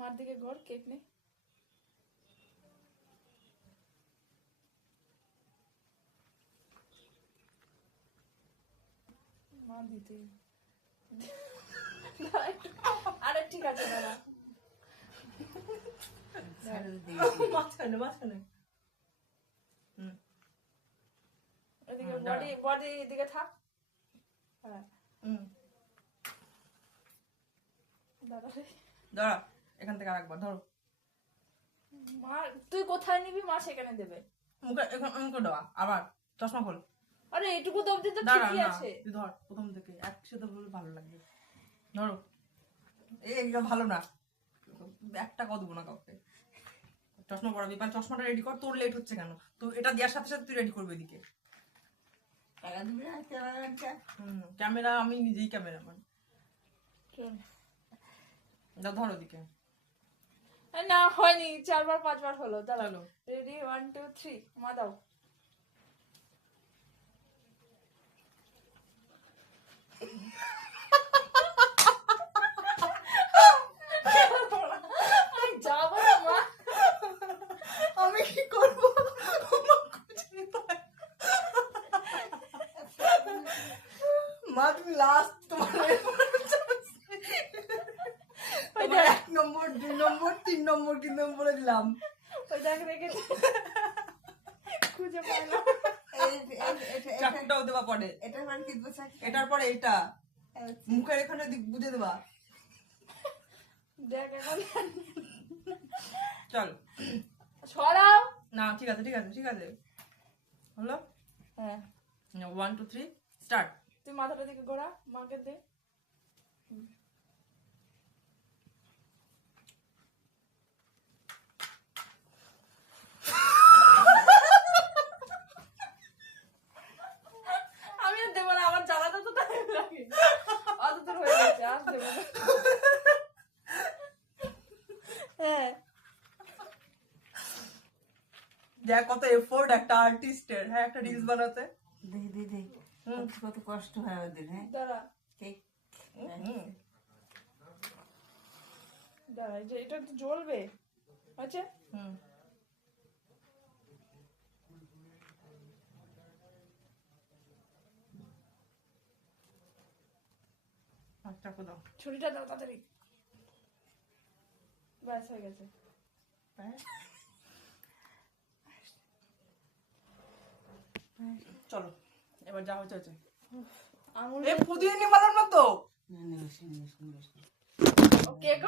মার দিকে ঘর, কেক নে। মা দিতে আরে ঠিক আছে দাদা, মাঝখানে মাঝখানে এদিকে বডি বডি এদিকে থাক। হ্যাঁ দাদা দাঁড়া, এখান থেকে আরেকবার ধরো। মা তুই কোথায় নিবি, মা সেখানে দেবে। মুখে এখন মুখে দেওয়া, আবার চশমা খোল। আরে এটুকু তো অবধি তো দাঁড়া ঠিকই না, আছে। তুই ধর প্রথম থেকে একসাথে বলে ভালো লাগবে। ধরো, এইটা ভালো না, একটা কথা দেবো না কাউকে। চশমা পরাবি, মানে চশমাটা রেডি কর। তোর লেট হচ্ছে কেন? তো এটা দেওয়ার সাথে সাথে তুই রেডি করবি এদিকে। ক্যামেরা আমি নিজেই ক্যামেরাম্যান। ধর ওদিকে। না হয়নি, 4 বার 5 বার হলো। চলো রেডি 1 2 3 মা দাও। আমি যাবো না মা। আমি কি করবো? মা তুমি লাস্ট, তোমার 1 নম্বর 2 নম্বর 3 নম্বর কিন্তু আমি বলে দিলাম। ওই দেখ রেখেছে, খুঁজে পাই না। চাকুটাও দেবা পরে, এটার পরে এটা মুখের এখানে বুঝে দেবা। দেখ এখন চল সরাও না, ঠিক আছে ঠিক আছে ঠিক আছে, হলো। হ্যাঁ 1 2 3 স্টার্ট। তুই মাথাটা দিকে ঘোরা, মাকে দে। আমি আর দেবো না, আমার জ্বালাটা তো টাইম লাগে। অত দূর হয়ে গেছে, আর দেবো না। হ্যাঁ দেখ কত এফোর্ট একটা আর্টিস্টের, হ্যাঁ, একটা রিলস বানাতে। দিদি কত কষ্ট হয় ওদের। হ্যাঁ দাঁড়া কেক দাঁড়া, এই যে এটা তো জ্বলবে। আচ্ছা চাকু দাও। ছুরিটা দাও তাড়াতাড়ি। ব্যাস হয়ে গেছে। চলো এবার যা হয়েছে হয়েছে। আঙুল এ পুদিয়ে নিবালার মতো না, কেক